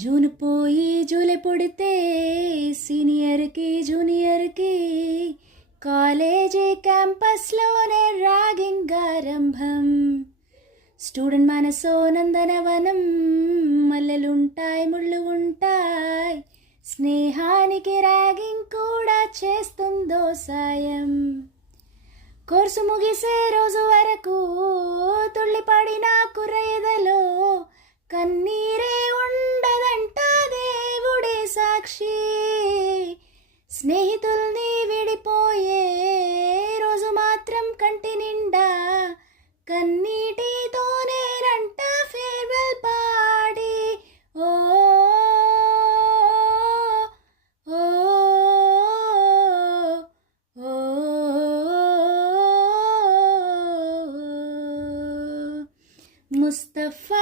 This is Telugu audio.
జూన్ పోయి జూలై పొడితే సీనియర్కి జూనియర్కి కాలేజీ క్యాంపస్లోనే ర్యాగింగ్ ఆరంభం. స్టూడెంట్ మనసో నందనవనం, మల్లెలుంటాయి ముళ్ళు ఉంటాయి, స్నేహానికి ర్యాగింగ్ కూడా చేస్తుందో సాయం. కోర్సు ముగిసే రోజు వరకు తుళ్ళిపడిన కుర్రయ్యదలో కన్నీరే ఉండదంట దేవుడే సాక్షి. స్నేహితుల్ని విడిపోయే రోజు మాత్రం కంటి నిండా కన్నీటితోనేనంట ఫేర్వెల్ పాడి. ఓ ఓ ఓ ముస్తఫా